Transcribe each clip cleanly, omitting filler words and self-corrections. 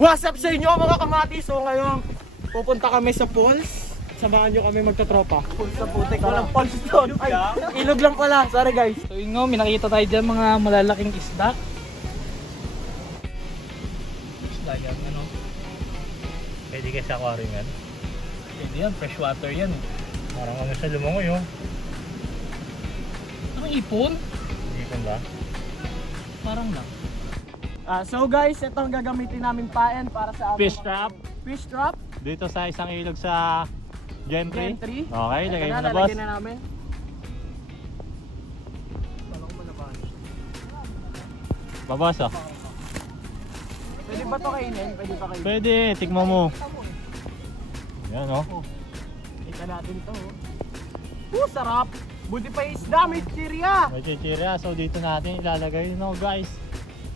What's up sa inyo mga kamati? So ngayon, pupunta kami sa falls. Samahan nyo kami magtatropa. Falls sa putik. Walang falls doon. Ay, ilog lang pala. Sorry guys. So yun nga, may nakita tayo dyan mga malalaking isda. Isda yan, ano? Pwede kayo sa aquarium yan. Pwede yan, fresh water yan. Parang ano siya lumangoy oh. Ang ipon? Ipon ba? Parang na. So guys, ito ang gagamitin namin paen para sa aming Fish trap. fish trap. Dito sa isang ilog sa Gentry. Gentry. Okay, lagay mo Ito na boss. lalagyan na namin. Babas oh. Pwede ba ito kainin? Pwede pa kainin? Pwede, tikman mo. Yan oh. Ika natin ito. Sarap! Buti pa yung isda, may chirya! May chichirya. So dito natin ilalagay no guys.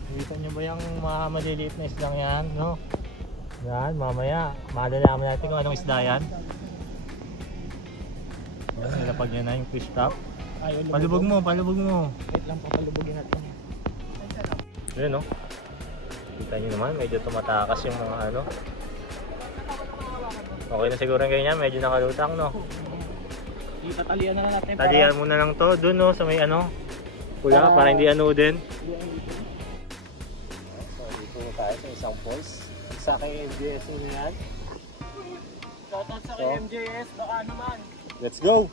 Nakita nyo ba yung mga maliliit na isdang yan no? Yan, mamaya malalaman natin kung anong isda yan. Yan, nilapag nyo na yung fish trap. Palubog mo, palubog mo. Wait lang, papalubogin natin. Yun no. Kita nyo naman, medyo tumatakas yung mga ano. Okay na siguro kayo niya, medyo nakalutang no. Itatalian na lang natin. Talian mo na lang to, dun no, sa may ano. Pula, para hindi ano din. So dito tayo sa isang falls. Isa kay MJS na yan. Shoutout sa kay MJS, baka naman. Let's go!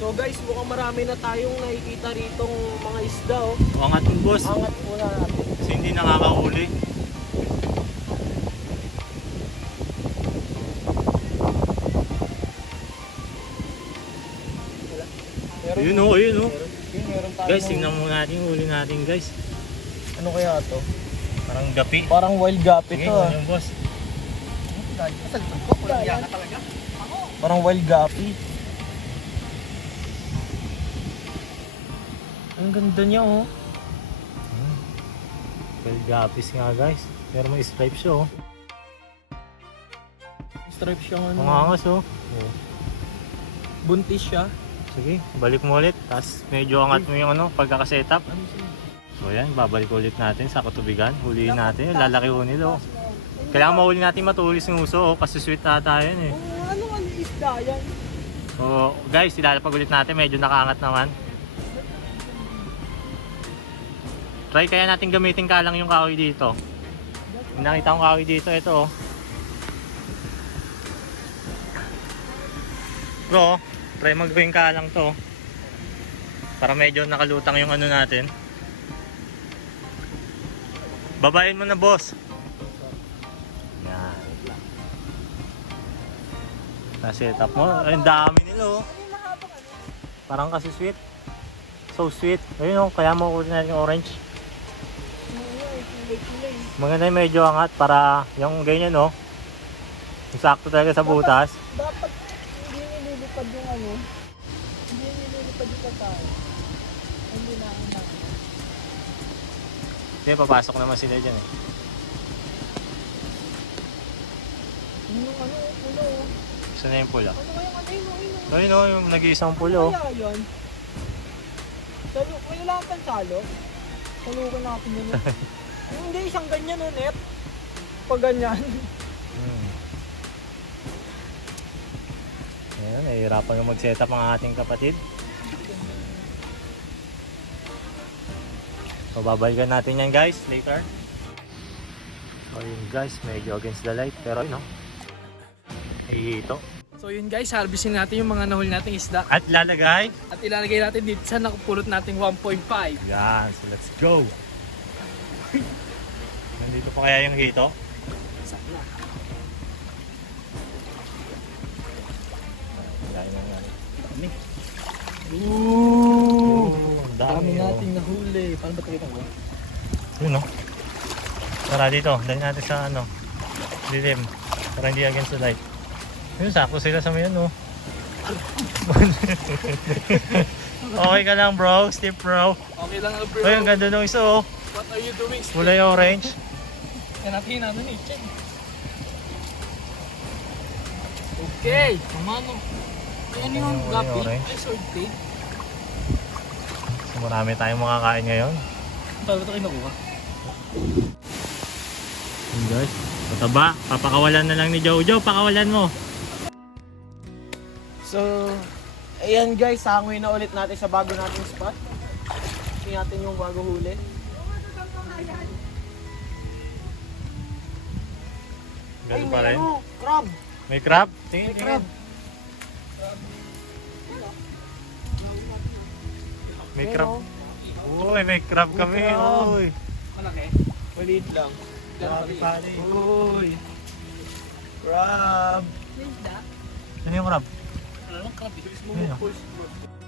So guys, mukhang marami na tayong nakikita ritong mga isda oh. O angat yung boss, Angat muna natin. kasi hindi nakakahuli. Ayun o, ayun o. Meron tayo. Guys, tingnan mo natin yung huli natin guys. Ano kaya to? Parang gapi. Parang wild gapi Sige, to ah. ano yung boss? Parang wild gapi. Ang ganda niya oh. Well, gapis nga guys. Pero may stripes siya oh. Stripes siya ano. Ang angas oh. Buntis siya. Sige, balik mo ulit. Tapos medyo angat mo yung ano, pagkakasetup. So yan, babalik ulit natin sa katubigan. Huliin natin, lalaki ho nila oh. Kailangan mahuli natin matulis ng uso oh, kasi sweet ata yun eh. Ano isda yan? So guys, ilalapag ulit natin, medyo nakaangat naman. Try kaya natin gamitin kalang yung kahoy dito. Yung nakita kong kahoy dito, ito oh. Bro, try mag-gawin kalang to. Para medyo nakalutang yung ano natin. Babain mo na boss. Yan. Na-setup mo. Ay, ang dami nila oh. Parang kasi sweet. So sweet. Ayun oh, kaya makukuha natin yung orange. Maganda yung medyo angat para yung ganyan oh. Yung sakto talaga sa butas. Dapat hindi nililipad yung ano. Hindi nililipad yung katay. Hindi na ako na. Hindi, papasok naman sila dyan eh. Yung ano, pulo. Gusto na yung pula. Ano kayong ano yun? Ayun oh, yung nag-iisang pula oh. Kaya yun? Salo, may lang kang salo? Salukan natin yun. Hindi, isang ganyan oh, net. Pag ganyan. Ayan, nahihirapan yung mag-setup ang ating kapatid. So, babalikan natin yan guys, later. So, yun guys, medyo against the light. Pero yun, no? Ihito. So yun guys, harvestin natin yung mga nahuli nating isda. At lalagay. At ilalagay natin dito sa nakapulot nating 1.5. Yan, so let's go. Nandito pa kaya yung hito? Ang Dami oh. nating nahuli. Paano ba ito mo? Yun no. Tara dito, dali natin sa ano, dilim. Para hindi against the light. Yun, sakto sila sa may ano. Okay ka lang bro, Steve bro. Okay lang bro. Uy, ang ganda nung isa oh. What are you doing? Kulay orange. Hanapin natin eh. Check. Okay. Mamano. Ayan yung Kulay gapi. orange. Ay, sword tail. So, marami tayong makakain ngayon. Paano ito kinukuha? Yun guys, pataba. Papakawalan na lang ni Jojo. Pakawalan mo. So, ayan guys, hangoy na ulit natin sa bago nating spot. Tingnan natin yung bago huli. Ganun pa may rin. crab. May crab? Tingin, May crab. May crab. Uy, may crab kami. crab. Uy. Malaki. Maliit lang. Pali. Uy. Crab. Ano yung crab? Ano, crab. Ayun, oh.